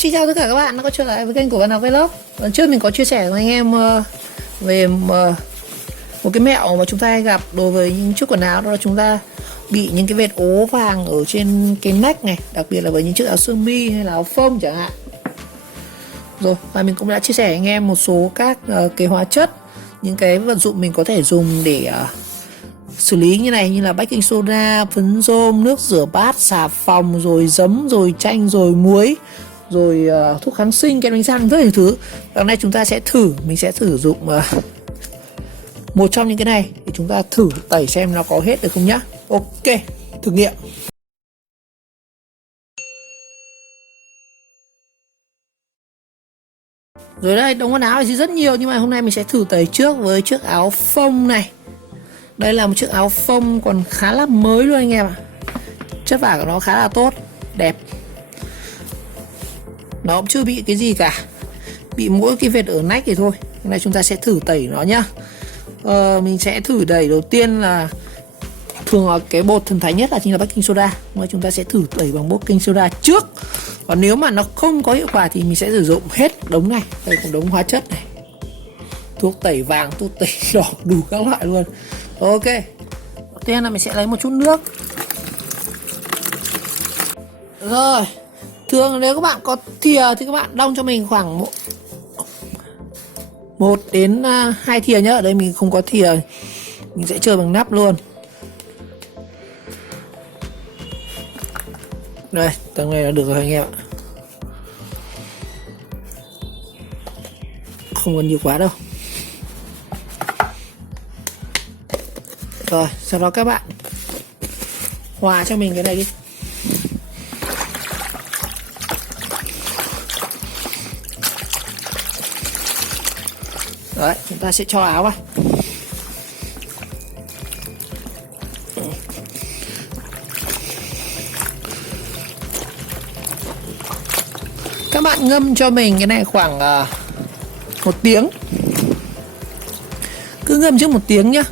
Xin chào tất cả các bạn đã quay trở lại với kênh của Văn Học Vlog. Lần trước mình có chia sẻ với anh em về một cái mẹo mà chúng ta hay gặp đối với những chiếc quần áo, đó là chúng ta bị những cái vệt ố vàng ở trên cái nách này, đặc biệt là với những chiếc áo sơ mi hay là áo phông chẳng hạn. Rồi, và mình cũng đã chia sẻ với anh em một số các cái hóa chất, những cái vật dụng mình có thể dùng để xử lý như này, như là baking soda, phấn rôm, nước rửa bát, xà phòng, rồi giấm, rồi chanh, rồi muối, rồi thuốc kháng sinh, kem đánh răng, rất nhiều thứ. Hôm nay chúng ta sẽ mình sẽ thử dụng một trong những cái này để chúng ta thử tẩy xem nó có hết được không nhá. Ok, thử nghiệm. Rồi đây, đống quần áo thì rất nhiều, nhưng mà hôm nay mình sẽ thử tẩy trước với chiếc áo phông này. Đây là một chiếc áo phông còn khá là mới luôn anh em ạ. Chất vải của nó khá là tốt, đẹp. Nó cũng chưa bị cái gì cả, bị mỗi cái vệt ở nách thì thôi. Hôm nay chúng ta sẽ thử tẩy nó nhá. Mình sẽ thử tẩy đầu tiên là thường là cái bột thần thánh nhất là chính là baking soda. Nhưng mà chúng ta sẽ thử tẩy bằng baking soda trước. Còn nếu mà nó không có hiệu quả thì mình sẽ sử dụng hết đống này. Đây còn đống hóa chất này, thuốc tẩy vàng, thuốc tẩy đỏ, đủ các loại luôn. Ok, đầu tiên là mình sẽ lấy một chút nước. Rồi, thường nếu các bạn có thìa thì các bạn đong cho mình khoảng 1 đến 2 thìa nhá. Ở đây mình không có thìa, mình sẽ chơi bằng nắp luôn. Đây, tầng này là được rồi anh em ạ. Không cần nhiều quá đâu. Rồi, sau đó các bạn hòa cho mình cái này đi. Đấy, chúng ta sẽ cho áo vào. Các bạn ngâm cho mình cái này khoảng 1 tiếng. Cứ ngâm trước 1 tiếng nhá,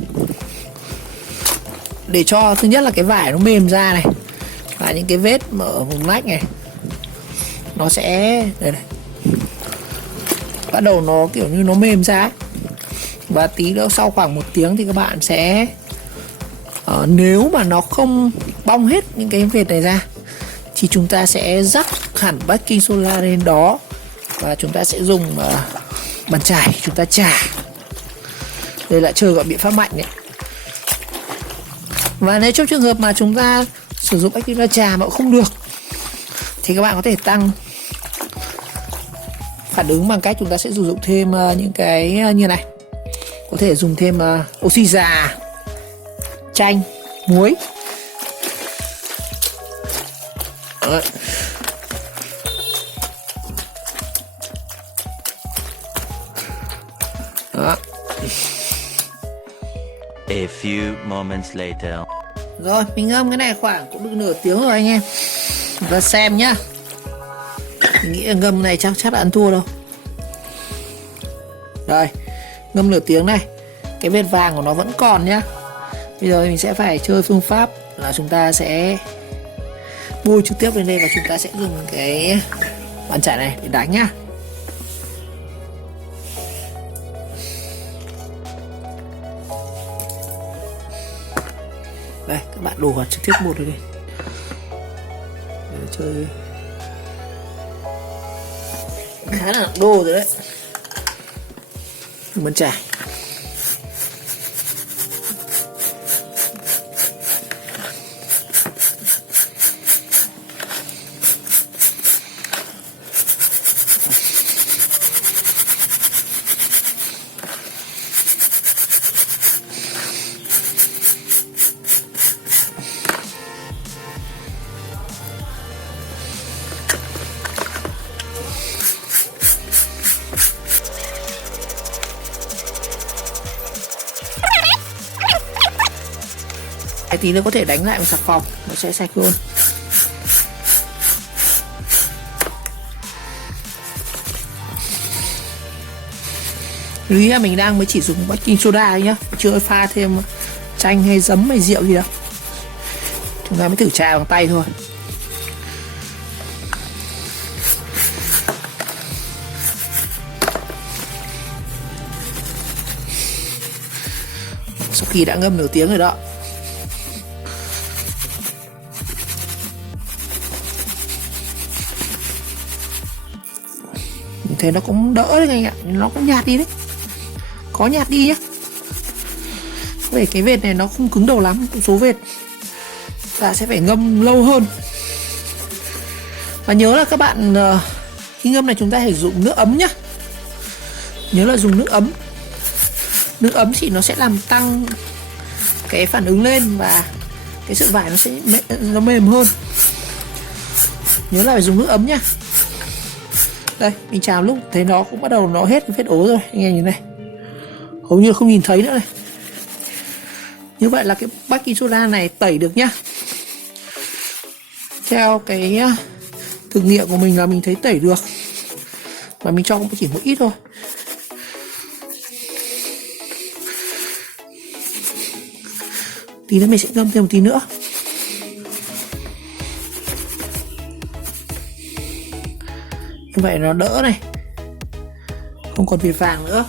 để cho thứ nhất là cái vải nó mềm ra này, và những cái vết mà ở vùng nách này nó sẽ đây này, bắt đầu nó kiểu như nó mềm ra ấy. Và tí nữa sau khoảng 1 tiếng thì các bạn sẽ nếu mà nó không bong hết những cái vệt này ra thì chúng ta sẽ rắc hẳn baking soda lên đó, và chúng ta sẽ dùng bàn chải chúng ta chà. Đây là chơi gọi biện pháp mạnh đấy. Và nếu trong trường hợp mà chúng ta sử dụng baking soda chà mà cũng không được thì các bạn có thể tăng phản ứng bằng cách chúng ta sẽ sử dụng thêm những cái như này. Có thể dùng thêm oxy già, chanh, muối. Đấy. Đó. A few moments later. Rồi, mình ngâm cái này khoảng cũng được nửa tiếng rồi anh em. Chúng ta xem nhá. Mình nghĩ là ngâm này chắc là ăn thua đâu. Rồi, ngâm nửa tiếng này, cái vết vàng của nó vẫn còn nhá. Bây giờ mình sẽ phải chơi phương pháp là chúng ta sẽ bôi trực tiếp lên đây, và chúng ta sẽ dùng cái bàn chải này để đánh nhá. Đây, các bạn đổ vào trực tiếp bột rồi đi. Để chơi khá là nặng đô rồi đấy. Bàn chải. Cái tí nữa có thể đánh lại bằng xà phòng, nó sẽ sạch luôn. Lưu ý là mình đang mới chỉ dùng baking soda nhá, chưa pha thêm chanh hay giấm hay rượu gì đâu. Chúng ta mới thử chà bằng tay thôi. Sau khi đã ngâm nửa tiếng rồi đó. Mình thấy nó cũng đỡ đấy anh ạ, nó cũng nhạt đi đấy, có nhạt đi nhá. Về cái vệt này nó không cứng đầu lắm, một số vệt ta sẽ phải ngâm lâu hơn. Và nhớ là các bạn khi ngâm này chúng ta phải dùng nước ấm nhá. Nhớ là dùng nước ấm. Nước ấm thì nó sẽ làm tăng cái phản ứng lên và cái sợi vải nó mềm hơn. Nhớ là phải dùng nước ấm nhá. Đây, mình chàm lúc thấy nó cũng bắt đầu nó hết cái vết ố rồi, anh em nhìn này. Hầu như không nhìn thấy nữa này. Như vậy là cái baking soda này tẩy được nhá. Theo cái thực nghiệm của mình là mình thấy tẩy được. Và mình cho chỉ một ít thôi. Tí nữa mình sẽ ngâm thêm một tí nữa. Như vậy nó đỡ này, không còn vệt vàng nữa.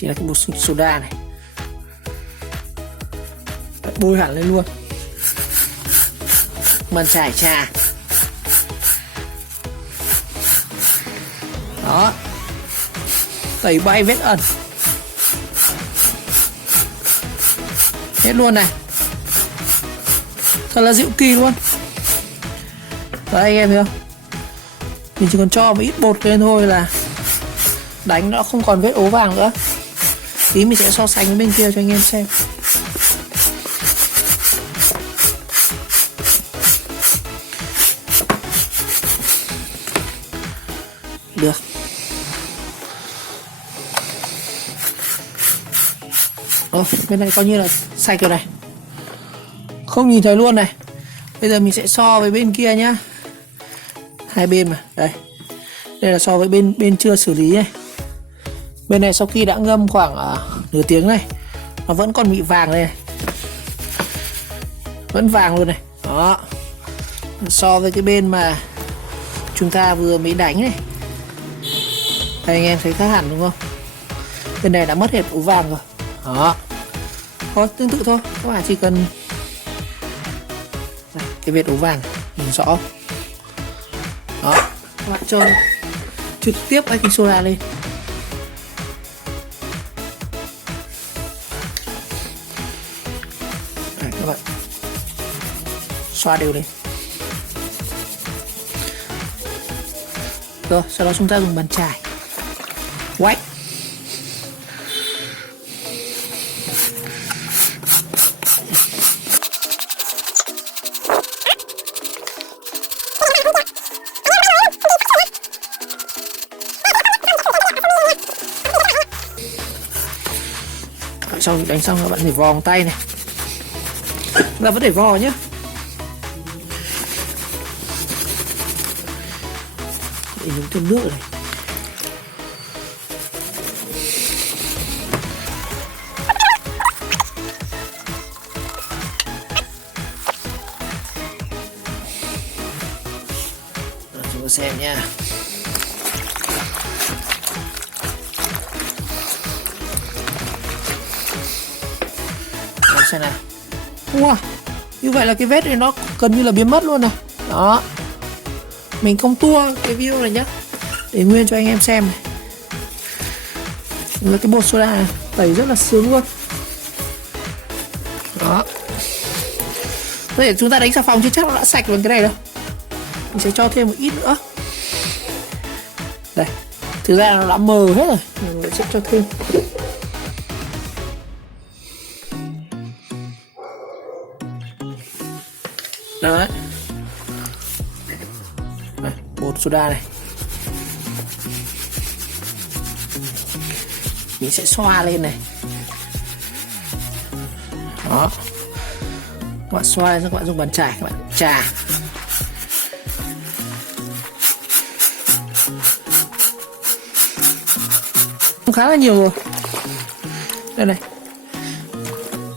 Chỉ là cái bột soda này, bôi hẳn lên luôn. Bàn chải trà đó, tẩy bay vết ẩn hết luôn này, thật là dịu kỳ luôn. Đấy anh em thấy không, mình chỉ cần cho một ít bột lên thôi là đánh nó không còn vết ố vàng nữa. Tí mình sẽ so sánh với bên kia cho anh em xem. Được. Bên này coi như là sạch rồi này, không nhìn thấy luôn này. Bây giờ mình sẽ so với bên kia nhá. Hai bên mà, đây là so với bên chưa xử lý này. Bên này sau khi đã ngâm khoảng nửa tiếng này, nó vẫn còn bị vàng đây này, vẫn vàng luôn này. Đó, so với cái bên mà chúng ta vừa mới đánh này, đây anh em thấy khác hẳn đúng không? Bên này đã mất hết ố vàng rồi. Đó, thôi tương tự thôi, các bạn chỉ cần đây, cái vệt ố vàng nhìn rõ. Đó, các bạn cho trực tiếp baking soda lên. Đây, các bạn xoa đều lên. Rồi, sau đó chúng ta dùng bàn chải quay. Xong đánh xong các bạn phải vò bằng tay này, là vẫn để vò nhé. Để nhúng thêm nước này. Rồi, chúng ta xem nha. Xem nào. Wow, như vậy là cái vết này nó gần như là biến mất luôn này. Đó, mình không tua cái video này nhá, để nguyên cho anh em xem này. Là cái bột soda này tẩy rất là sướng luôn. Đó, để chúng ta đánh xà phòng chứ chắc nó đã sạch bằng cái này đâu. Mình sẽ cho thêm một ít nữa. Đây, thực ra nó đã mờ hết rồi, mình sẽ cho thêm. Đấy, bột soda này mình sẽ xoa lên này. Đó, các bạn xoa lên, các bạn dùng bàn chải các bạn chà. Khá là nhiều rồi. Đây này,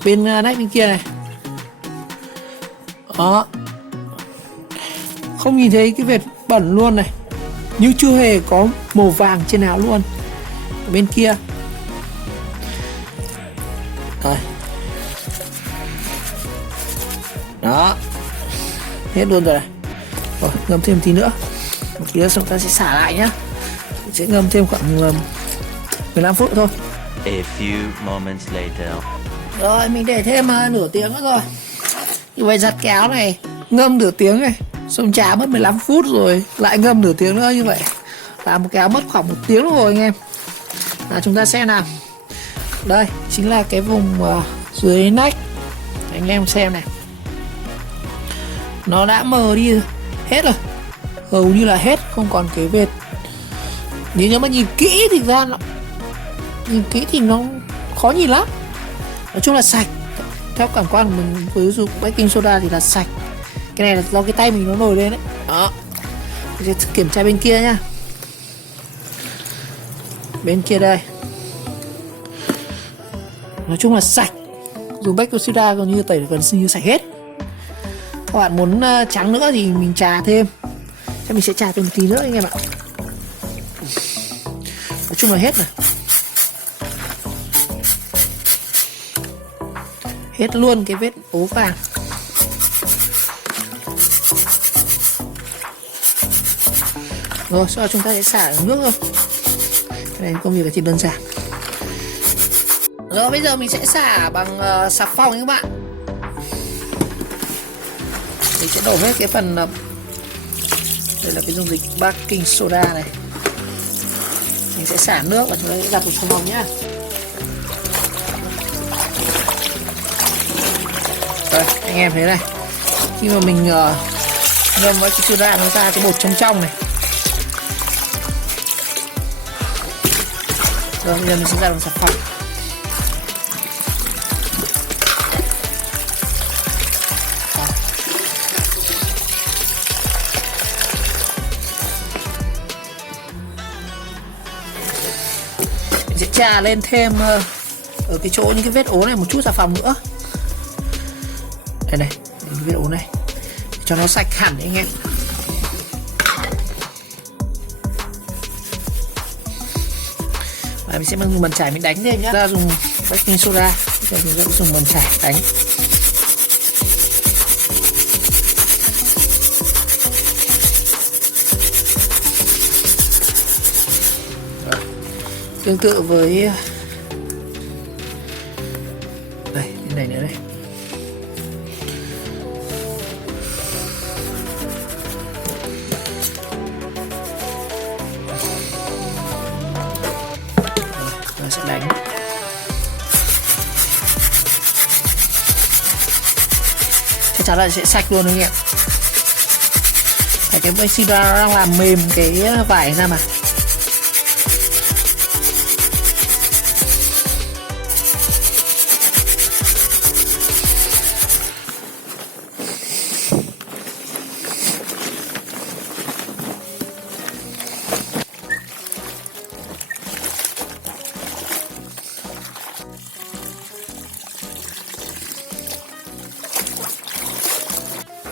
bên nách bên kia này. Đó, không nhìn thấy cái vệt bẩn luôn này, nhưng chưa hề có màu vàng trên áo luôn. Ở bên kia rồi, đó, hết luôn rồi này. Rồi, ngâm thêm tí nữa, một tí nữa xong ta sẽ xả lại nhá. Mình sẽ ngâm thêm khoảng 15 phút thôi. A few moments later. Rồi mình để thêm nửa tiếng nữa rồi. Như vậy giặt cái áo này ngâm nửa tiếng này, xong chả mất 15 phút rồi lại ngâm nửa tiếng nữa, như vậy là một cái áo mất khoảng 1 tiếng rồi anh em. Chúng ta xem nào. Đây chính là cái vùng dưới nách, anh em xem này, nó đã mờ đi hết rồi, hầu như là hết, không còn cái vệt. Nếu mà nhìn kỹ thì ra nhìn kỹ thì nó khó nhìn lắm. Nói chung là sạch, theo cảm quan của mình với dụng baking soda thì là sạch. Cái này là do cái tay mình nó nổi lên đấy. Đó, mình sẽ kiểm tra bên kia nhá. Bên kia đây, nói chung là sạch, dùng baking soda còn như tẩy gần như sạch hết. Các bạn muốn trắng nữa thì mình trà thêm, cho mình sẽ trà thêm một tí nữa anh em ạ. Nói chung là hết rồi, hết luôn cái vết ố vàng. Rồi sau đó chúng ta sẽ xả nước thôi. Cái này công việc là chỉ đơn giản. Rồi bây giờ mình sẽ xả bằng xà phòng các bạn. Mình sẽ đổ hết cái phần đây là cái dung dịch baking soda này. Mình sẽ xả nước và chúng ta sẽ giặt một xà phòng nhá. Đây, anh em thấy này, khi mà mình ngâm baking soda nó ra cái bột trong này. Rồi bây giờ mình sẽ ra bằng xà phòng. Mình sẽ chà lên thêm ở cái chỗ những cái vết ố này một chút xà phòng nữa. Đây này, cái vết ố này để cho nó sạch hẳn anh em. Và mình sẽ dùng bàn chải mình đánh thêm nhá. Ra dùng baking soda, bây giờ mình sẽ dùng bàn chải đánh. Rồi. Tương tự với đây, cái này nữa đây. Sẽ đánh. Chắc chắn là sẽ sạch luôn anh em. Cái baking soda đang làm mềm cái vải ra mà.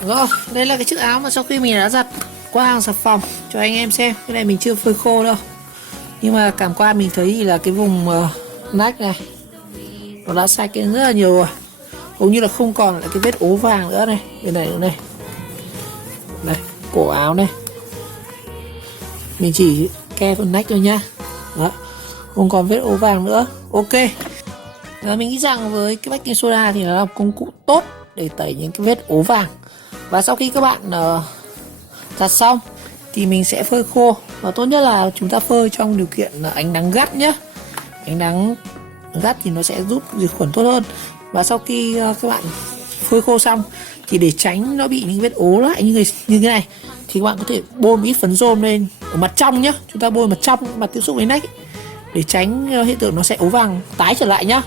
Rồi, đây là cái chiếc áo mà sau khi mình đã giặt qua hàng xà phòng cho anh em xem. Cái này mình chưa phơi khô đâu, nhưng mà cảm quan mình thấy thì là cái vùng nách này nó đã sạch rất là nhiều rồi, hầu như là không còn lại cái vết ố vàng nữa này. Bên này nữa này, đây cổ áo này, mình chỉ ke phần nách thôi nhá. Đó, không còn vết ố vàng nữa. Ok, và mình nghĩ rằng với cái baking soda thì nó là một công cụ tốt để tẩy những cái vết ố vàng. Và sau khi các bạn giặt xong thì mình sẽ phơi khô, và tốt nhất là chúng ta phơi trong điều kiện ánh nắng gắt nhé. Ánh nắng gắt thì nó sẽ giúp diệt khuẩn tốt hơn. Và sau khi các bạn phơi khô xong thì để tránh nó bị những vết ố lại như thế này thì các bạn có thể bôi một ít phấn rôm lên ở mặt trong nhé. Chúng ta bôi mặt trong, mặt tiếp xúc với nách để tránh hiện tượng nó sẽ ố vàng tái trở lại nhá.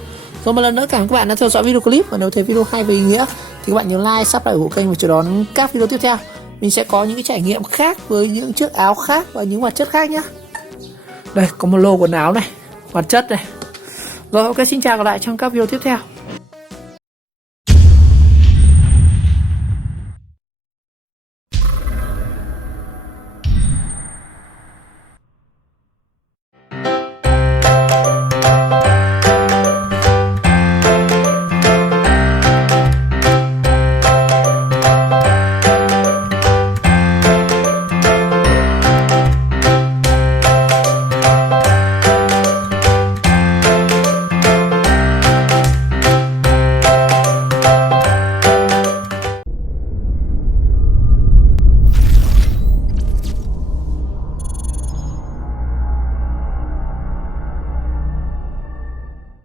Rồi một lần nữa cảm ơn các bạn đã theo dõi video clip, và nếu thấy video hay và ý nghĩa thì các bạn nhớ like, subscribe ủng hộ kênh và chờ đón các video tiếp theo. Mình sẽ có những cái trải nghiệm khác với những chiếc áo khác và những hoạt chất khác nhé. Đây có một lô quần áo này, hoạt chất này. Rồi ok, xin chào, gặp lại trong các video tiếp theo.